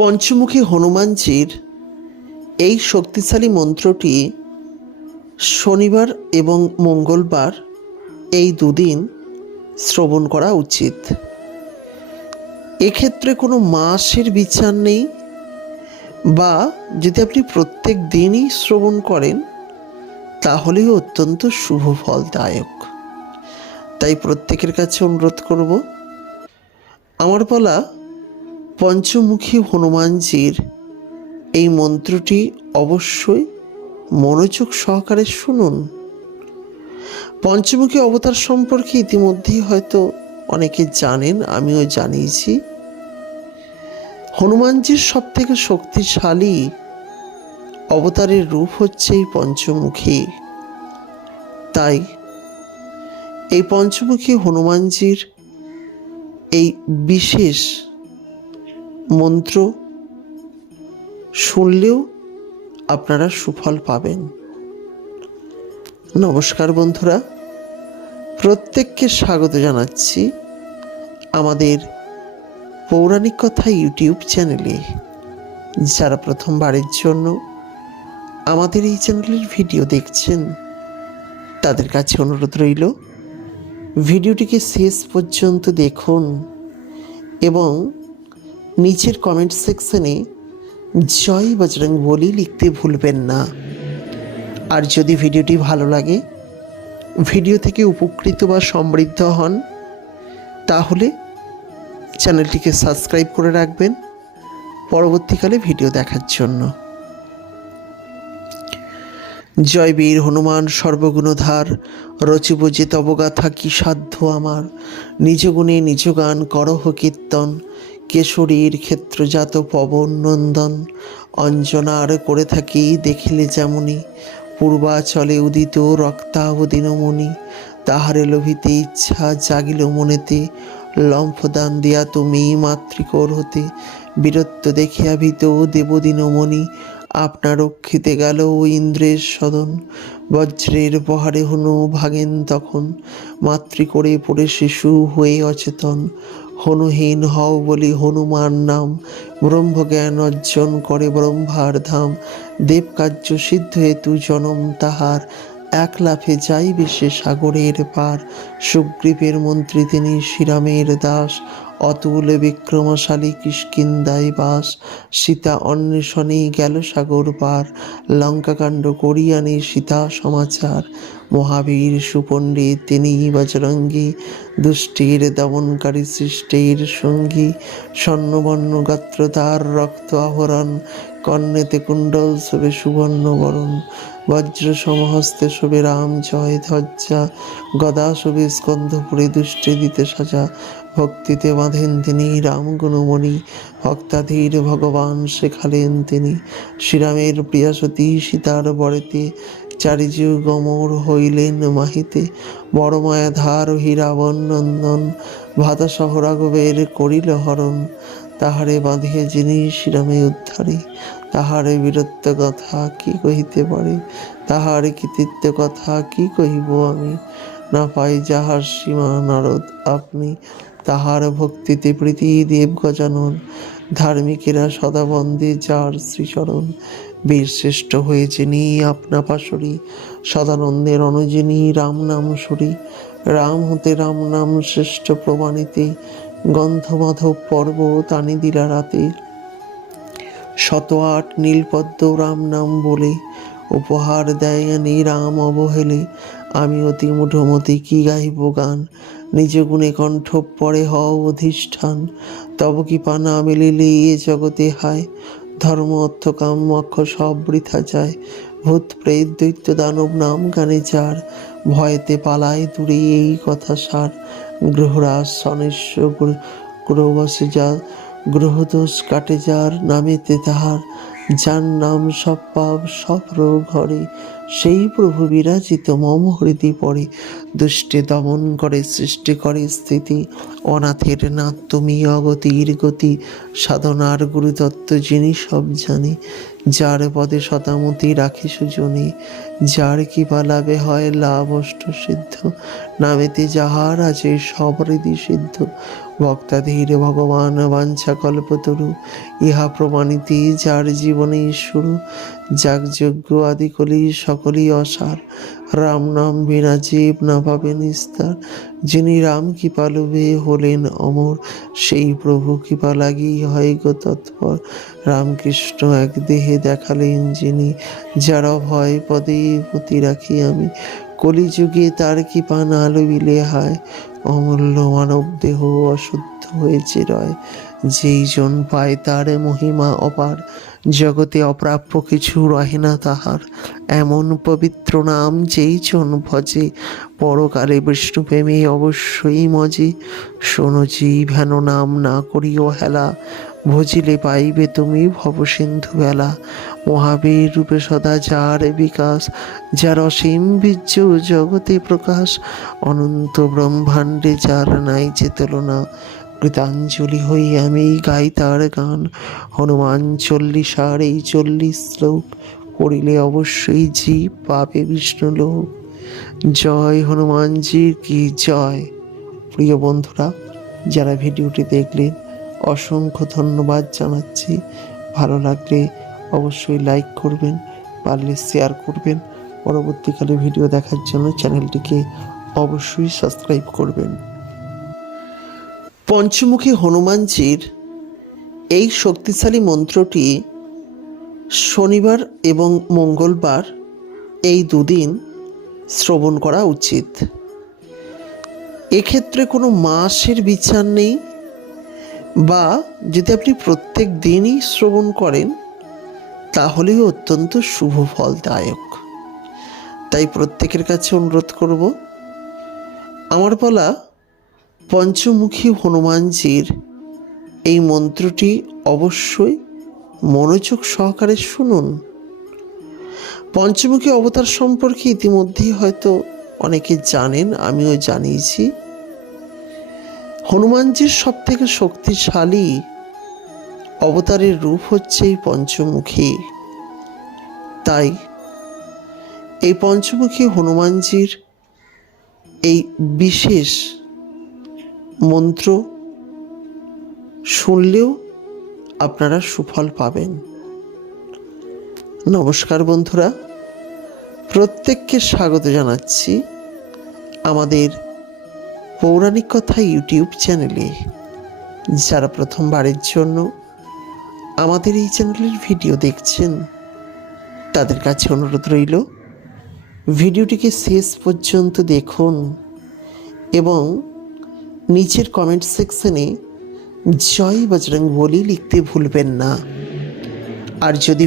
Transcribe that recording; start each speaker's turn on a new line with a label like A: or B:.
A: পঞ্চমুখী হনুমানজির এই শক্তিশালী মন্ত্রটি শনিবার এবং মঙ্গলবার এই দুদিন শ্রবণ করা উচিত। এক্ষেত্রে কোনো মাসের বিচার নেই বা যদি আপনি প্রত্যেক দিনই শ্রবণ করেন তাহলেও অত্যন্ত শুভ ফলদায়ক। তাই প্রত্যেকের কাছে অনুরোধ করব, আমার বলা পঞ্চমুখী হনুমানজির এই মন্ত্রটি অবশ্যই মনোযোগ সহকারে শুনুন। পঞ্চমুখী অবতার সম্পর্কে ইতিমধ্যেই হয়তো অনেকে জানেন, আমিও জানিয়েছি। হনুমানজির সব থেকে শক্তিশালী অবতারের রূপ হচ্ছে এই পঞ্চমুখী। তাই এই পঞ্চমুখী হনুমানজির এই বিশেষ মন্ত্র শুনলেও আপনারা সুফল পাবেন। নমস্কার বন্ধুরা, প্রত্যেককে স্বাগত জানাচ্ছি আমাদের পৌরাণিক কথা ইউটিউব চ্যানেলে। যারা প্রথমবারের জন্য আমাদের এই চ্যানেলের ভিডিও দেখছেন, তাদের কাছে অনুরোধ রইল, ভিডিওটিকে শেষ পর্যন্ত দেখুন এবং নিচের কমেন্ট সেকশনে জয় বজরং বলি লিখতে ভুলবেন না। আর যদি ভিডিওটি ভালো লাগে, ভিডিও থেকে উপকৃত বা সমৃদ্ধ হন, তাহলে চ্যানেলটিকে সাবস্ক্রাইব করে রাখবেন পরবর্তীকালে ভিডিও দেখার জন্য। জয় বীর হনুমান সর্বগুণধার, রচিব যে তবগাথা কি সাধ্য আমার, নিজ গুণে নিজ গান করহ কীর্তন কেশরীর ক্ষেত্রজাত পবন নন্দন অঞ্জনার করে থাকি দেখিলে যেমনই পূর্বাচলে উদিত রক্তাবদিনমণি, তাহারে লোভিতে ইচ্ছা জাগিল মনেতে। লম্ফদান দিয়া তুমি মাতৃকর হতে, বীরত্ব দেখিয়া ভীত দেবদিনমণি। আপনার রক্ষিতে গেল ইন্দ্রের সদন, বজ্রের বহারে হনু ভাগেন তখন। মাতৃ করে পড়ে শিশু হয়ে অচেতন হনুহীন হও বলি হনুমান নাম। ব্রহ্মজ্ঞান অর্জন করে ব্রহ্মার ধাম। দেবকার্য সিদ্ধ হেতু জনম তাহার। এক লাফে যাইবে সে সাগরের পার। সুগ্রীবের মন্ত্রী তিনি শ্রীরামের দাস। অতুল বিক্রমশালী কিষ্কিন্দাই বাস। সীতা অন্বেষণে গেল সাগর পার। লঙ্কাকাণ্ড করিয়ানে সীতা সমাচার। মহাবীর সুপণ্ডিত, তিনি বজরঙ্গী, দুষ্টির দমনকারী সৃষ্টির সঙ্গী, স্বর্ণবর্ণ গাত্র তার রক্ত আহরণ, কর্ণেতে কুণ্ডল শোভে সুবর্ণ বরণ, বজ্র সমহস্তে শোভে রাম জয় ধ্বজা, গদা শোভে স্কন্ধপুরে দুষ্টে দিতে সাজা, ভক্তিতে বাঁধেন তিনি রাম গুণমণি, ভক্তাধীর ভগবান শেখালেন তিনি। শ্রীরামের প্রিয়াসতী সীতার বরেতে চারিযুগ গমর হইলেন মাহিতে। বড় মায়াধার হীরাবন নন্দন, ভাতা সহরাগবের করিল হরণ। তাহারে বাঁধিয়া যিনি শ্রীরামে উদ্ধারী, তাহারে বীরত্ব কথা কি কহিতে পারে? তাহার কৃতিত্ব কথা কি কহিব আমি? না পাই যাহার সীমা নারদ আপনি, তাহার ভক্তিতে প্রীতি দেব গজানন ধার্মিকেরা সদা বন্দে যার শ্রীচরণ। বীর শ্রেষ্ঠ হয়ে যিনি আপনা পাশরি, সদানন্দের অনুজিনী, রাম নাম সুরি, রাম হতে রাম নাম শ্রেষ্ঠ প্রমাণিতে, গন্ধমাধব পর্ব টানি দিলা রাতে। শত আট নীলপদ্ম রাম নাম বলে উপহার দেয় আনি রাম অবহেলে। আমি অতি মুঠোমতি কি গাইব গান? নিজ গুণে কণ্ঠ পরে হও অধিষ্ঠান। তব কি পানা মিলিলে এ জগতে হায়। ধর্ম, অর্থ কাম মক্ষ সব বৃথা যায়। ভূত, প্রেত, দৈত্য, দানব, নাম, গানে যার। ভয়েতে পালায় দূরে এই কথা সার। গ্রহরাজ সনেশ্ব গ্রহবাসে যা। গ্রহদোষ কাটে যার, নামেতে তাহার। যার নাম সব পাপ, সব রোগ হরে সেই প্রভু বিরাজিত মম হৃদি পরে দুষ্টে দমন করে, সৃষ্টি করে স্থিতি। অনাথের নাথ তুমি অগতির গতি। সাধনার গুরুতত্ত্ব যিনি সব জানে। যার পদে শতামতি রাখে সুজনে। যার কি লাভে হয় লাভ অষ্ট সিদ্ধ। নামেতে যাহার আছে সব হৃদি সিদ্ধ। ভক্তাধীর ভগবান বাঞ্ছা কল্পতরু ইহা প্রমাণিতি যার জীবনে শুরু। যাগযজ্ঞ আদি কলি সকলেই অসার। রাম নাম বিনা জীব না পাবে নিস্তার। যিনি রাম কৃপা লোভে হলেন অমর, সেই প্রভু কৃপা লাগি হয় গো তৎপর। রামকৃষ্ণ এক দেহে দেখালেন যিনি, যার ভয় পদে পতি রাখি আমি। কলিযুগে তার কৃপা না লইলে হায়, অমূল্য মানব দেহ অশুদ্ধ হয়েছে রয় যেই জন পায় তার মহিমা অপার, জগতে অপ্রাপ্য কিছু রহে না তাহার। এমন পবিত্র নাম যেই জন ভজে, পরকালে বিষ্ণু প্রেমে অবশ্যই মজে। শোনো হেন নাম না করিও হেলা, ভজিলে পাইবে তুমি ভবসিন্ধু বেলা। মহাবীর রূপে সদা যার বিকাশ, যার অসীম বীর্য জগতে প্রকাশ। অনন্ত ব্রহ্মাণ্ডে যার নাই যে তুলনা কৃতাঞ্জলি হই আমি গাই তার গান। হনুমান চল্লিশার এই চল্লিশ শ্লোক পড়িলে অবশ্যই জীব পাবে বিষ্ণু লোক। জয় হনুমানজির কি জয়? প্রিয় বন্ধুরা, যারা ভিডিওটি দেখলেন, অসংখ্য ধন্যবাদ জানাচ্ছি। ভালো লাগলে অবশ্যই লাইক করবেন, পারলে শেয়ার করবেন। পরবর্তীকালে ভিডিও দেখার জন্য চ্যানেলটিকে অবশ্যই সাবস্ক্রাইব করবেন। পঞ্চমুখী হনুমানজির এই শক্তিশালী মন্ত্রটি শনিবার এবং মঙ্গলবার এই দুদিন শ্রবণ করা উচিত। এক্ষেত্রে কোনো মাসের বিচার নেই বা যদি আপনি প্রত্যেক দিনই শ্রবণ করেন তাহলেও অত্যন্ত শুভ ফলদায়ক। তাই প্রত্যেকের কাছে অনুরোধ করব, আমার বলা পঞ্চমুখী হনুমানজির এই মন্ত্রটি অবশ্যই মনোযোগ সহকারে শুনুন। পঞ্চমুখী অবতার সম্পর্কে ইতিমধ্যেই হয়তো অনেকে জানেন, আমিও জানিয়েছি। হনুমানজির সব থেকে শক্তিশালী অবতারের রূপ হচ্ছে এই পঞ্চমুখী। তাই এই পঞ্চমুখী হনুমানজির এই বিশেষ মন্ত্র শুনলেও আপনারা সুফল পাবেন। নমস্কার বন্ধুরা, প্রত্যেককে স্বাগত জানাচ্ছি আমাদের পৌরাণিক কথা ইউটিউব চ্যানেলে। যারা প্রথমবারের জন্য আমাদের এই চ্যানেলের ভিডিও দেখছেন, তাদের কাছে অনুরোধ রইল, ভিডিওটিকে শেষ পর্যন্ত দেখুন এবং নিচের কমেন্ট সেকশনে জয় বজরং বলি লিখতে ভুলবেন না। আর যদি